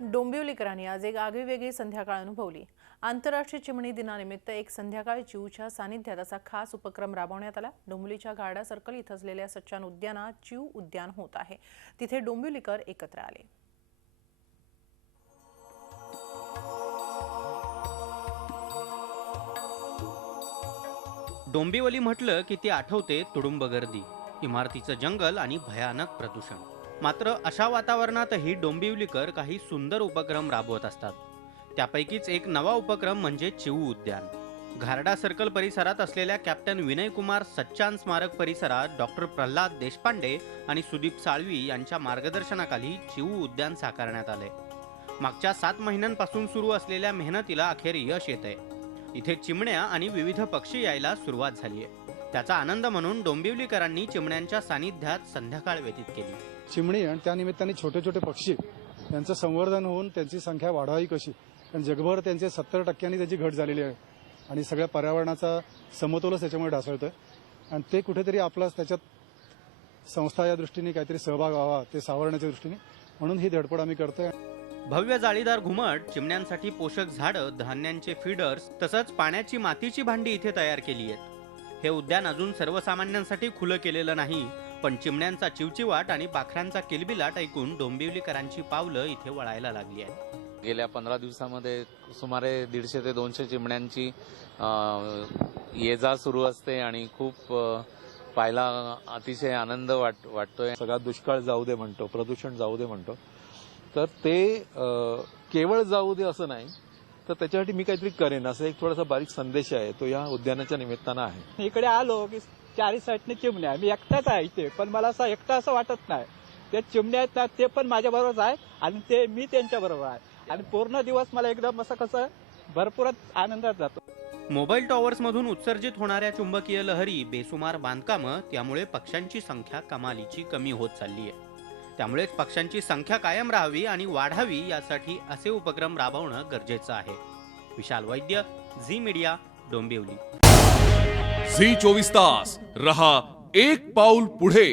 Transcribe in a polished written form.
डोंबिवलीकरांनी आज एक आगळीवेगळी संध्याकाळ अनुभवली। आंतरराष्ट्रीय चिमणी दिनानिमित्त एक संध्याकाळ चिऊच्या सानिध्यात असा खास उपक्रम राबवण्यात आला। डोंबिवलीच्या गार्डा सर्कल इथं असलेल्या सच्चान उद्यानात चिऊ उद्यान होत आहे। तिथे डोंबिवलीकर एकत्र आले। डोंबिवली म्हटलं की ती आठवते तुडुंब गर्दी, इमारतीचं जंगल आणि भयानक प्रदूषण। मात्र अशा वातावरणातही डोंबिवलीकर काही सुंदर उपक्रम राबवत असतात। त्यापैकीच एक नवा उपक्रम म्हणजे चिऊ उद्यान। घारडा सर्कल परिसरात असलेल्या कॅप्टन विनय कुमार सच्चान स्मारक परिसरात डॉक्टर प्रल्हाद देशपांडे आणि सुदीप साळवी यांच्या मार्गदर्शनाखाली चिऊ उद्यान साकारण्यात आले। मागच्या 7 महिन्यांपासून सुरू असलेल्या मेहनतीला अखेर यश येतंय। इथे चिमण्या आणि विविध पक्षी यायला सुरुवात झाली आहे। त्याचा आनंद म्हणून डोंबिवलीकरांनी चिमण्यांच्या सानिध्यात संध्याकाळ व्यतीत केली। चिमणी आणि त्या निमित्ताने छोटे छोटे पक्षी यांचं संवर्धन होऊन त्यांची संख्या वाढवावी कशी, कारण जगभर त्यांचे 70% त्याची घट झालेली आहे आणि सगळ्या पर्यावरणाचा समतोलच त्याच्यामुळे ढासळतोय आणि ते कुठेतरी आपला त्याच्यात संस्था या दृष्टीने काहीतरी सहभाग व्हावा ते सावरण्याच्या दृष्टीने, म्हणून ही धडपड आम्ही करतोय। भव्य जाळीदार घुमट, चिमण्यांसाठी पोषक झाडं, धान्यांचे फीडर्स तसंच पाण्याची मातीची भांडी इथे तयार केली आहेत। हे उद्यान अजून सर्वसामान्यांसाठी खुलं केलेलं नाही, पण चिमण्यांचा चिवचिवाट आणि पाखरांचा किलबिलाट ऐकून डोंबिवलीकरांची पावलं इथे वळायला लागली आहेत। गेल्या 15 दिवसामध्ये सुमारे 150 ते 200 चिमण्यांची ये जा सुरू असते आणि खूप पाहायला अतिशय आनंद वाटतोय। सगळा दुष्काळ जाऊ दे म्हणतो, प्रदूषण जाऊ दे म्हणतो, तर ते केवळ जाऊ दे असं नाही, तर त्याच्यासाठी मी काहीतरी करेन असं एक थोडासा बारीक संदेश आहे, तो या उद्यानाच्या निमित्तानं आहे। इकडे आलो की 4 साईडने चिमण्या, मी एकटाच आहे इथे, पण मला असं एकटा असं वाटत नाही। ते चिमण्या आहेत ना, ते पण माझ्या बरोबर आहे आणि ते मी त्यांच्या बरोबर आहे आणि पूर्ण दिवस मला एकदम असं कसं भरपूरच आनंदात जातो। मोबाईल टॉवर्स मधून उत्सर्जित होणाऱ्या चुंबकीय लहरी, बेसुमार बांधकामं त्यामुळे पक्ष्यांची संख्या कमालीची कमी होत चालली आहे। त्यामुळेच पक्ष्यांची संख्या कायम राहावी आणि वाढावी यासाठी असे उपक्रम राबवणं गरजेचं आहे। विशाल वैद्य, झी मीडिया, डोंबिवली। झी 24 तास रहा एक पाऊल पुढे।